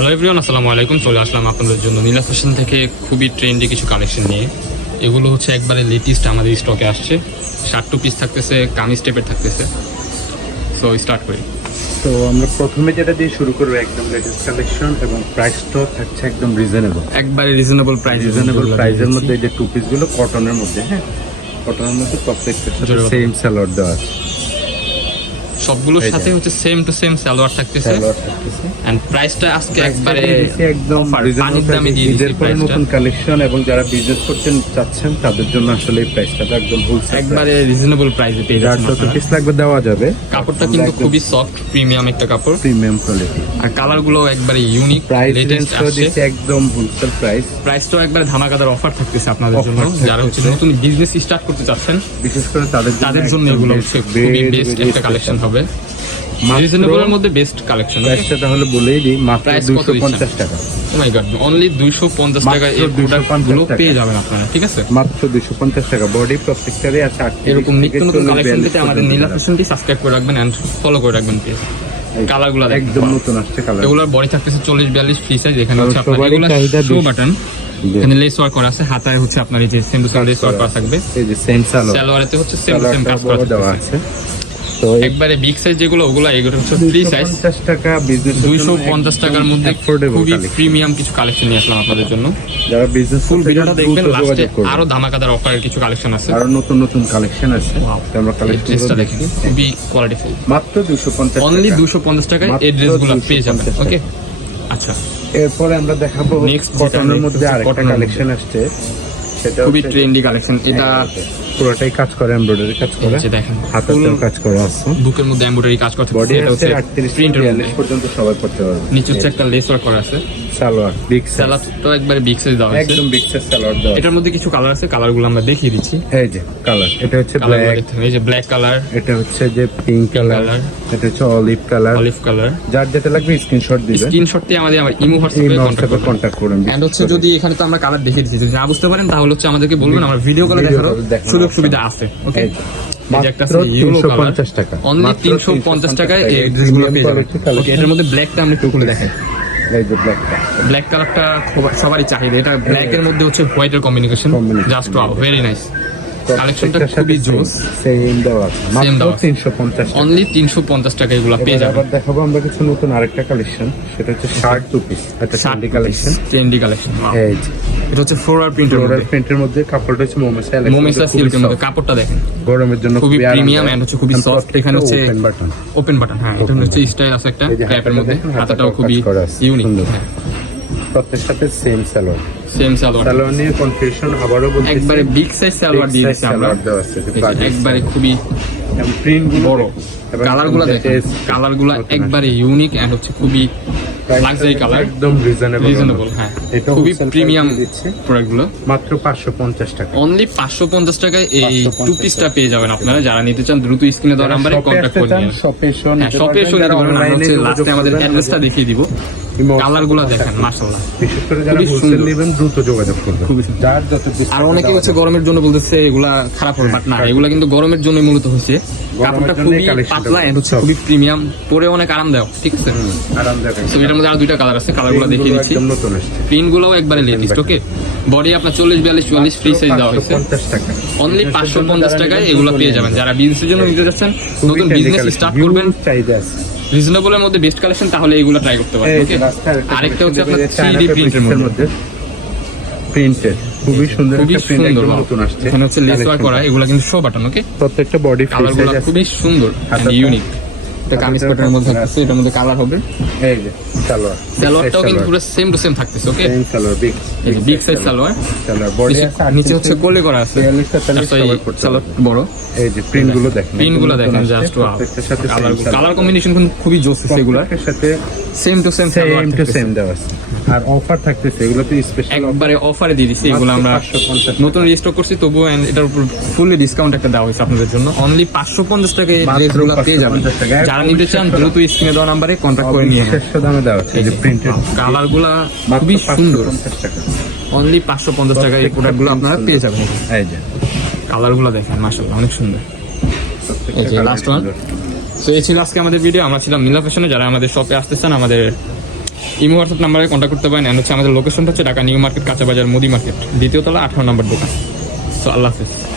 Hello everyone আসসালামু আলাইকুম। চলে আসলাম আপনাদের জন্য নীলা ফ্যাশন থেকে খুবই ট্রেন্ডি কিছু কালেকশন নিয়ে। এগুলো হচ্ছে একবারে লেটেস্ট আমাদের স্টকে আসছে। শার্ট টু পিস থাকতেছে কামিজ টাইপের থাকতেছে। সো স্টার্ট করি। তো আমরা প্রথমে যেটা দিয়ে শুরু করব একদম লেটেস্ট কালেকশন এবং প্রাইস প্রাইসটাও থাকছে একদম রিজনেবল একবারে রিজনেবল প্রাইস রিজনেবল প্রাইসের মধ্যে এই যে টু পিসগুলো কটনের মধ্যে হ্যাঁ? কটনের মধ্যে বলো। সেম স্যালোয়ার দেওয়া আছে। সবগুলোর সাথে হচ্ছে সেম টু সেম সালোয়ার থাকতেছে এন্ড প্রাইসটা আজকে একবারে একদম পানির দামে দিয়ে দিয়েছি প্রাইসটা নতুন কালেকশন এবং যারা বিজনেস করতে চাচ্ছেন তাদের জন্য আসলে এই প্রাইসটা একদম হোলসেল একবারে রিজনেবল প্রাইসে পেয়ে যাচ্ছেন যত। পিস লাগবে দেওয়া যাবে। কাপড়টা কিন্তু খুবই সফট প্রিমিয়াম একটা কাপড়। প্রিমিয়াম কোয়ালিটি আর কালারগুলো একবারে ইউনিক প্রাইস লেটেস্ট আসছে। একদম হোলসেল প্রাইস প্রাইসটাও একবার ধামাকাদার অফার থাকতেছে আপনাদের জন্য। যারা হচ্ছে নতুন বিজনেস স্টার্ট করতে চাচ্ছেন বিশেষ করে তাদের তাদের জন্য এগুলো হচ্ছে খুবই বেস্ট একটা কালেকশন হবে। মাত্র- রিজনেবলের মধ্যে বেস্ট কালেকশন প্রাইসটা তাহলে বলেই দিই মাত্র Price কত দুশো দিচ্ছেন? পঞ্চাশ টাকা। ও মাই গড অনলি 250 টাকা এই 250 প্রোডাক্টগুলো টাকা। পেয়ে যাবেন আপনারা ঠিক আছে? মাত্র দুশো পঞ্চাশ টাকা। বডি প্রত্যেকটারই আছে এরকম নিত্য নতুন কালেকশন পেতে আমাদের নীলা ফ্যাশনটি সাবস্ক্রাইব করে রাখবেন এন্ড ফলো করে রাখবেন প্লিজ কালার একদম নতুন আসছে কালার এগুলোর বডি থাকতেছে চল্লিশ বিয়াল্লিশ ফ্রি সাইজ এখানে হচ্ছে আপনার এগুলো শো বাটন এখানে লেস ওয়ার্ক করা আছে হাতায় হচ্ছে আপনার এই যে same to same lace work করা থাকবে। এই যে সেম সালোয়ার সালোয়ারেতে হচ্ছে সেম সেম কাজ করা বড় দেওয়া থাকতেছে। আছে। তো একবারে বিগ সাইজ যেগুলো ওগুলো এগুলো হচ্ছে ফ্রি সাইজ টাকা বিজনেস দুইশো পঞ্চাশ টাকার মধ্যে খুবই প্রিমিয়াম কিছু কালেকশন নিয়ে আসলাম আপনাদের জন্য। যারা বিজনেস ফুল ভিডিওটা দেখবেন লাস্টে আরও ধামাকাদার অফারের কিছু কালেকশন আছে। আরও নতুন নতুন কালেকশন আছে। আমরা এই ড্রেসটা কালেকশন দেখেন খুবই কোয়ালিটিফুল মাত্র দুশো পঞ্চাশ অনলি দুশো পঞ্চাশ টাকায় এই ড্রেসগুলো পেয়ে যাবেন ওকে আচ্ছা। এরপরে আমরা দেখাবো যেটা কটনের মধ্যে আরেকটা কালেকশন আসছে। সেটা খুবই ট্রেন্ডি কালেকশন এটা পুরোটাই কাজ করে এমব্রয়ডারি কাজ করে। এই যে দেখেন, হাতাতেও কাজ করা আছে। বুকের মধ্যে এমব্রয়ডারি কাজ করতে বডি এটা হচ্ছে হচ্ছে আটত্রিশ প্রিন্টের মধ্যে। বিয়াল্লিশ পর্যন্ত সবাই করতে পারবে। নিচে হচ্ছে একটা লেস ওয়ার্ক করা আছে। সালোয়ার বিগ স্যালাড তো একবারে বিগ সাইজ দেওয়া একদম বিগ সাইজ সালোয়ার দেওয়া এটার মধ্যে কিছু কালার আছে কালার আমরা দেখিয়ে দিচ্ছি। এই যে কালার এটা হচ্ছে ব্ল্যাক এই যে ব্ল্যাক কালার এটা হচ্ছে যে পিঙ্ক কালার এটা হচ্ছে অলিভ কালার অলিভ কালার যার যেটা লাগবে স্ক্রিনশট দিবে। স্ক্রিনশট দিয়ে আমাদের আমার ইমো হোয়াটসঅ্যাপে কন্টাক্ট হোয়াটসঅ্যাপে করবেন। কন্ট্যাক্ট করুন। এন্ড হচ্ছে যদি এখানে তো আমরা কালার দেখিয়ে দিচ্ছি। যদি না বুঝতে পারেন তাহলে হচ্ছে আমাদেরকে বলবেন আমরা ভিডিও কলে দেখানোর সুযোগ সুবিধা আছে। ওকে এই যে। এই যে একটা মাত্র আছে ইয়েলো কালার 350 টাকা। অনলি মাত্র 350 টাকায় এটার মধ্যে ব্ল্যাকটা আমরা একটু দেখাই। এই যে ব্ল্যাকটা ব্ল্যাক কালারটা সবারই চাহিদা। এটা ব্ল্যাক এর মধ্যে হচ্ছে হোয়াইটের combination Combination। Just wow very nice কালেকশনটা খুবই জোস সেম দাও আছে। মাত্র 350 টাকা। অনলি এগুলা পেয়ে যাবেন। আবার দেখাবো আমরা কিছু নতুন আরেকটা কালেকশন সেটা হচ্ছে শার্ট টু পিস একটা শার্টি কালেকশন ট্রেন্ডি কালেকশন এই এটা হচ্ছে ফ্লোরার প্রিন্টের মধ্যে। প্রিন্টের মধ্যে কাপড়টা হচ্ছে মোমেসা মোমেসা সিল্কের মধ্যে কাপড়টা দেখেন। গরমের জন্য খুবই প্রিমিয়াম এন্ড হচ্ছে খুবই সফট এখানে হচ্ছে open button। ওপেন বাটন হ্যাঁ এটা হচ্ছে স্টাইল আছে একটা এই মধ্যে। হাতাটাও হাতাটাও খুবই কাজ করা আছে, ইউনিক প্রত্যেক সাথে সেম সালোয়ার সেম সালোয়ার সালোয়ার নিয়ে কনফিউশন আবারও বলতেছি। একবারে বিগ সাইজ সালোয়ার দিয়ে আমরা। খুবই প্রিন্ট বড়। কালারগুলো দেখেন। কালারগুলো একবারে ইউনিক এন্ড হচ্ছে খুবই লাক্সারি কালার একদম রিজনেবল রিজনেবল হ্যাঁ। এটা খুবই প্রিমিয়াম প্রোডাক্টগুলো মাত্র 550 টাকা। অনলি পাঁচশো পঞ্চাশ টাকায় এই 550 টু পিসটা পেয়ে যাবেন আপনারা। যারা নিতে চান দ্রুত স্ক্রিনে দেওয়ার নাম্বারে কন্ট্যাক্ট করে নিন। শপে এসে শপে এসে নিতে পারবেন। আমরা হচ্ছে লাস্টে আমাদের অ্যাড্রেসটা দেখিয়ে দিব। কালার দেখেন মাশাআল্লাহ। বিশেষ করে যারা হোলসেল নেবেন দ্রুত যোগাযোগ করবেন। যার যত আর অনেকে হচ্ছে গরমের জন্য বলতেছে এগুলা খারাপ হবে বাট না এগুলা কিন্তু গরমের জন্য মূলত হচ্ছে। কাপড়টা খুবই পাতলা এন্ড হচ্ছে খুবই প্রিমিয়াম পরে অনেক আরামদায়ক ঠিক আছে? আরামদায়ক। এটার মধ্যে আরও দুইটা কালার আছে কালারগুলো দেখিয়ে দিচ্ছি। প্রিন্ট গুলোও একবারে লেটেস্ট ওকে বডি আপনার চল্লিশ বিয়াল্লিশ চুয়াল্লিশ ফ্রি সাইজ দেওয়া হয়েছে। অনলি পাঁচশো পঞ্চাশ টাকায় এগুলো পেয়ে যাবেন। যারা বিজনেসের জন্য নিতে যাচ্ছেন নতুন বিজনেস স্টার্ট করবেন। রিজনেবলের মধ্যে বেস্ট কালেকশন তাহলে এগুলো ট্রাই করতে পারেন ওকে আরেকটা হচ্ছে আপনার থ্রি চায়না ডি প্রিন্টের মধ্যে। প্রিন্টেড খুবই সুন্দর একটা প্রিন্ট একদম নতুন আসছে এখানে হচ্ছে লেস ওয়ার্ক করা এগুলো কিন্তু শো বাটন ওকে প্রত্যেকটা বডি ফ্রি সাইজ আছে। খুবই সুন্দর ইউনিক এটা কামিজ মধ্যে করা থাকতেছে এটার মধ্যে কালার হবে। এই যে সালোয়ার সালোয়ারটাও কিন্তু পুরো সেম টু সেম থাকতেছে ওকে সেম সালোয়ার বিগ এই যে big size salwar. Salwar. Body আছে নিচে হচ্ছে কোলে করা আছে। বিয়াল্লিশটা তালিশ Sorry, সবাই করতে সালোয়ার বড়। এই যে প্রিন্টগুলো দেখেন প্রিন্টগুলো দেখেন জাস্ট ওয়াও কালার। কম্বিনেশন কিন্তু খুবই জোস এগুলা সাথে same to same same to same দেওয়া আছে আর অফার থাকতেছে এগুলো তো স্পেশাল একবারে অফারে দিয়ে দিচ্ছি এগুলো আমরা নতুন রিস্টক করছি তবুও এটার উপর ফুললি ডিসকাউন্ট একটা দেওয়া হয়েছে আপনাদের জন্য। অনলি পাঁচশো পঞ্চাশ ড্রেসগুলো পেয়ে যাবেন। 550 টাকা। যারা নিতে চান দ্রুত স্ক্রিনে দেওয়া নাম্বারে কন্ট্যাক্ট করে নিয়ে অবিশ্বাস্য দামে দেওয়া আছে এই যে প্রিন্টেড কালারগুলা খুবই সুন্দর। অনলি পাঁচশো পঞ্চাশ টাকায় এই প্রোডাক্টগুলো আপনারা পেয়ে যাবেন। এই যে। কালারগুলো দেখেন মাসাল্লাহ অনেক সুন্দর। এই যে লাস্ট ওয়ান তো এই ছিল আজকে আমাদের ভিডিও আমরা ছিলাম মিলা ফ্যাশনে যারা আমাদের শপে আসতেছেন, আমাদের ইমো হোয়াটসঅ্যাপ নাম্বারে কন্ট্যাক্ট করতে পারেন। হচ্ছে আমাদের লোকেশনটা হচ্ছে ঢাকা নিউ মার্কেট কাঁচা বাজার মুদি মার্কেট। দ্বিতীয় তলা, আঠারো নম্বর দোকান। সো আল্লাহ হাফিজ।